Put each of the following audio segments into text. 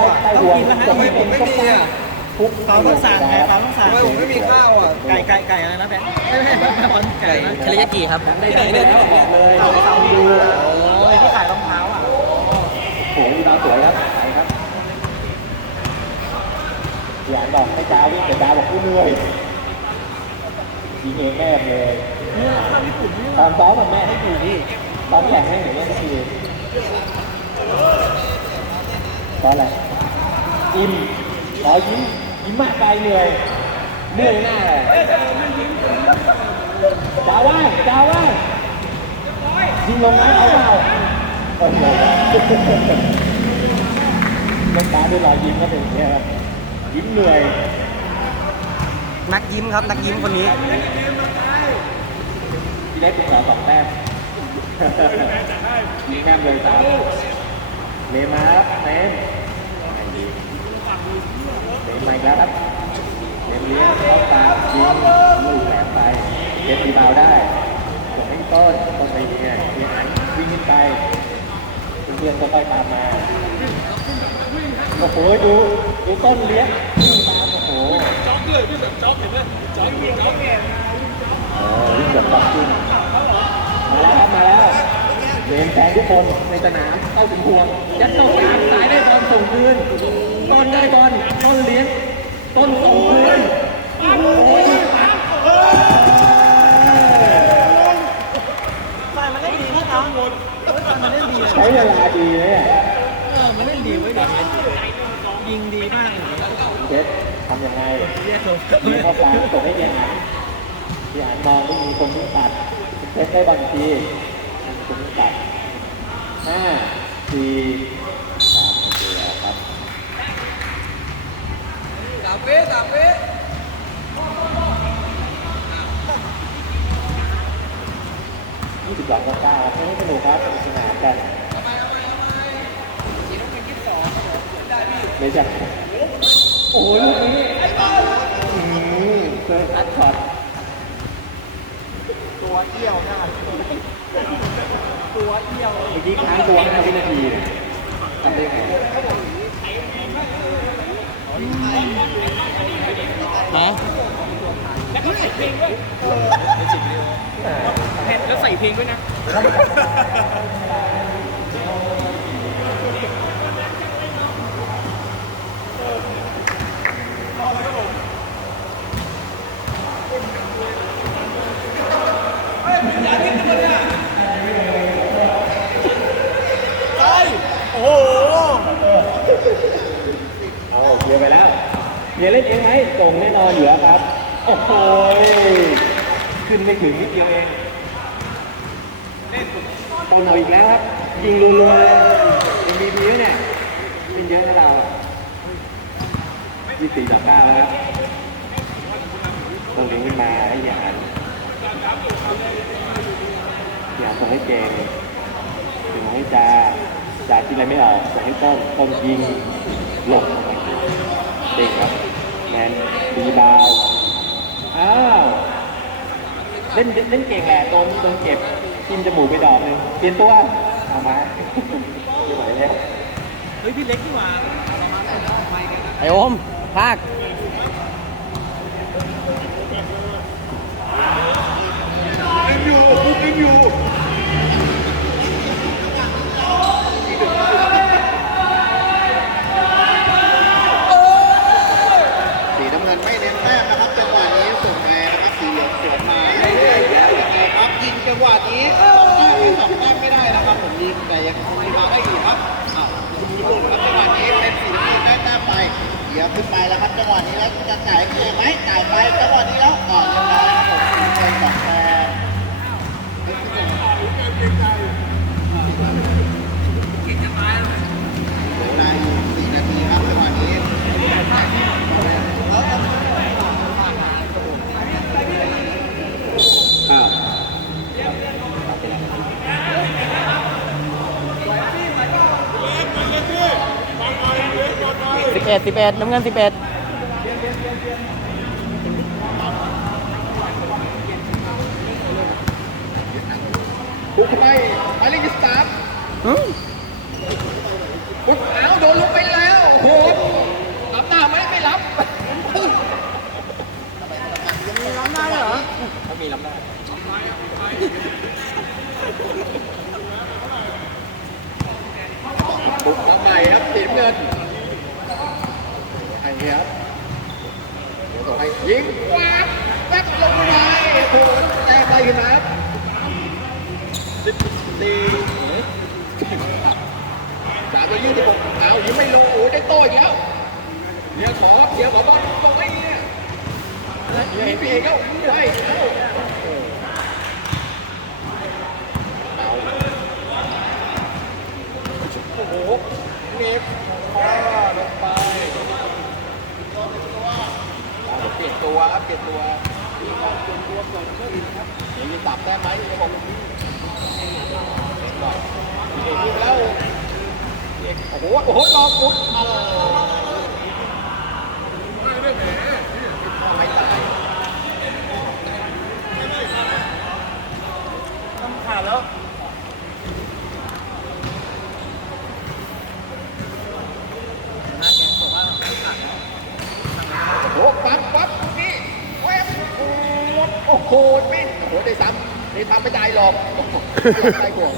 ต้องกินแล้วฮะทำไมผมไม่มีอะทุกเขาต้องสั่งไงเขาต้องสั่งทำไมผมไม่มีข้าวอะ ไก่ไก่ไก่อะไรนะแบงค์ไม่ไม่ไม่บอลไก่นะเทริยากิครับที่ไหนเนี่ยที่ไหนเนี่ยเลยเตาเตาดูโอ้ยที่ขายรองเท้าอะโอ้โหดาวสวยครับไปครับหยานบอกให้ดาวิ่งแต่ดาวบอกผู้เหนื่อยยิงเองแม่เลยเนี่ยข้าวญี่ปุ่นนี่ตอนซ้อมกับแม่ให้ดูนี่ตอนแข่งให้หนูเล่นทีตอนอะไร อิ่มรอยยิ้มยิ้มมากไปเหนื่อยเหนื่อยหน้าเลยจ้าว่างจ้าว่างยิงลงน้ำเอาเปล่าโอ้โหเล่นตาด้วยรอยยิ้มก็เป็นอย่างนี้ยครับยิ้มเหนื่อย นักยิ้มครับนักยิ้มคนนี้ที่ได้ติดต่อสองแต้มยิงแต้มเลยสามเลมาครับเต้นเต้ นมาแล้วครับเต้นเลี้ยงเข้าตามยิงลูกแหลมไปเก็บีบาวได้ส่งให้ต้นต้นไปเนี่ยเลี้ยนวิ่งขึ้นไปเพื่อนๆก็ค่อยตามมาโอ้โหดูดูต้นเลี้ยงตามโอ้โหจ็อกเลยวิ่แบบจ็อกเห็นไหมจ็อกวิ่งจ็อกเนี่ยโอ้วิ่งแบบจ็อกขึ้นมาแล้วมาแล้วเวรแฟนทุกคนในสนามเข้าถึงห่วงยัดเข้ากลางสายได้ อลส่งคืนต้นได้บอลต้นเลี้ยงต้นส่งคืนโอ้ยไฟมันเล่นดีนะเขาไฟมันเล่นดีเลยใช้เวลาดีเลยอะเออมันเล่นดีไว้ยเด็กยิงดีมากเลยเจสทำยังไงเรียกเขายิงเข้ากลางส่งให้เยียหันเยียหันมองไม่มีคนที่ตัดเจสได้บอลอีกทีมีคนที่ตัดห้าสี่สามโอเคเอาครับ สาม วิสามวิยี่สิบสองต่อเก้าครับให้สนุกครับสนุกสนานกันไม่ใช่โอ้โหลูกนี้อืมเคยคัดช็อตตัวเอี้ยวหน้าตัวเอี้ยวเมื่อกี้ค้างตัว5วินาทีทำได้ยังไง ฮะแล้วใส่เพลงด้วยนะเอาเคลียร์ไปแล้ว เคลียร์เล่นเองไหมส่งแน่นอนอยู่แล้วครับ โอ้โหขึ้นไม่ถึงนิดเดียวเองต้นเอาอีกแล้วครับยิงรัวๆเลย MVP แล้วเนี่ยยิงเยอะนะเรายี่สี่ต่อเก้าแล้วครับต้องเลี้ขึ้นมาให้ยานยานส่งให้เจงส่งให้จาจาคิดอะไรไม่ออกส่งให้ต้นต้นยิงหลบ แมนดีบาว อ้าว เล่นเล่นเก่งแหละโดนโดนเก็บทิมจมูกไปดอกหนึงเปลี่ยนตัวเอามา ไม่ไหวแล้ว เฮ้ยพี่เล็กที่มาไอโอมภาค ยังอยู่คุกยังอยู่ สีน้ำเงินไม่เน้นแต้มนะครับจังหวะนี้ส่งแมนนะครับสีเหลืองสวนมาเรื่อยๆแล้วยังไงครับยิงจังหวะนี้สองแต้มไม่สองแต้มไม่ได้นะครับผมยิงแต่ยังคงมาได้อยู่ครับอ้าวคุณผู้ชมครับจังหวะนี้เป็นสีน้ำเงินได้แต้มไปเดี๋ยวขึ้นไปแล้วครับ จังหวะนี้แล้วจะจ่ายเกมไหมจ่ายไปจังหวะนี้แล้วก่อนยังไงครับผมเป็นสองแต้มเหลือเวลาอยู่สี่นาทีครับจังหวะนี้อ้าวสิบเอ็ดสิบเอ็ดน้ำเงินสิบเอ็ด บุกเข้ไปมายเลขกีตาร์บสามกดอ้าวโดนลงไปแล้วโอ้โหรับหน้าไม่ไม่รับมีรับหน้าเหรอถ้ามีรับหน้าบุกมาใหม่ครับสีเงินไอ้ครับเดี๋ยวตัอไปยิงว้าแป๊บลงไปโอ้โหแจ้งไปขึ้นมาครับ สิบสี่สามร้อยยี่สิบหกเอายิงไม่ลงโอ้ยได้โต้อีกแล้วเดี๋ยวขอเดี๋ยวขอบอลตรงไอ้เนี่ยเดี๋ยวเห็นพี่เอกเข้าไปเข้าเอาโอ้โหเอกคอลงไปเปลี่ยนตัวครับเปลี่ยนตัวมีการเปลี่ยนตัวเกิดขึ้นครับเดี๋ยวมีตับได้ไหมเดี๋ยวผม เห็นก่อนเห็นยิงแล้วเอกโอ้โห โอ้โหรอฟุตเอาไม่ตายต้องขาดแล้วโอ้ปั๊บปั๊บตรงนี้แวบโอ้โหแม่งโอ้โหได้ซ้ำ ได้ทำไม่ได้หรอกโอ้โหได้กว่า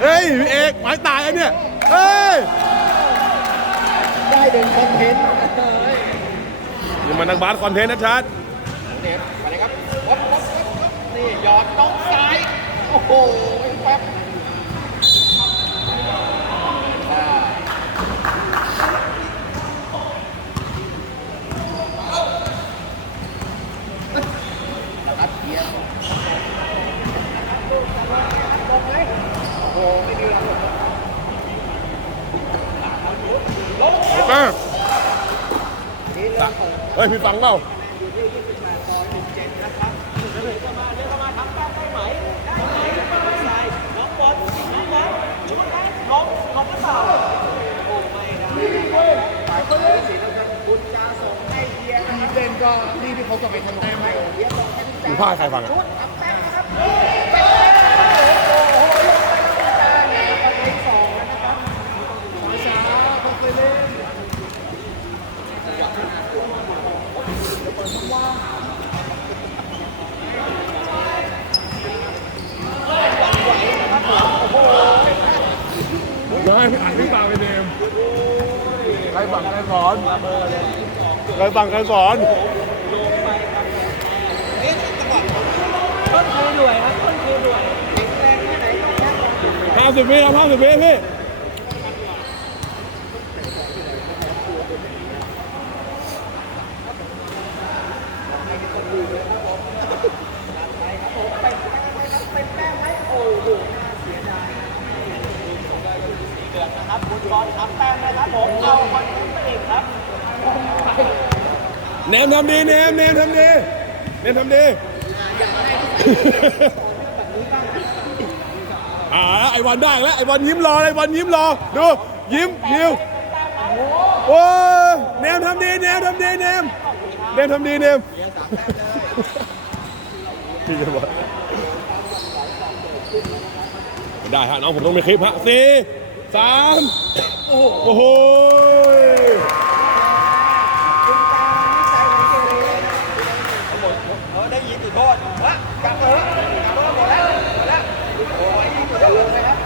เฮ้ยพี่เอกหมายตายอันเนี่ยเฮ้ยได้เป็นคอนเทนต์นี่มันนักบาสคอนเทนต์นะชัดเนี่ยมาเลยครับวับวับวับวับนี่หยอดน้องซ้ายโอ้โหแป๊บอ่านะครับเกียร์ แม่เฮ้ยพี่ฟังเปล่าน้องบอลน้องบอลชุดได้น้องน้องกระเต่าทีเด่นก็นี่ที่เขาจะไปทำได้ไหมมึงพลาดใครฟังอะ ได้พี่อ่านพี่ฟังไปเนมใครฟังใครสอนใครฟังใครสอนต้นคือรวยครับต้นคือรวยห้าสิบวิครับห้าสิบวิพี่ ครับคุณบอลทำแต้มนะครับผมเอาคอนเทนต์ไปอีกครับ เนมทำดีเนมเนมทำดีเนมทำดีอ่าไอวันได้แล้วไอวันยิ้มรอไอวันยิ้มรอดูยิ้มยิ้มโอ้ยเนมทำดีเนมทำดีเนมเนมทำดีเนมพี่จะบอกได้ฮะน้องผมต้องมีคลิปฮะสี่สามโอ้โห เออได้ยินจุดโทษฮะกลับเถอะกลับเถอะหมดแล้วหมดแล้วโอ้ยยิงจุดโทษเลยครับ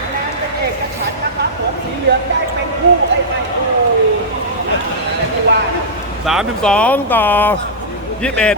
คะแนนเป็นเอกฉันท์นะครับผมสีเหลืองได้เป็นคู่ไอ้ไม่คู่อะไรไม่ว่า สามสิบ สองต่อยี่สิบเอ็ด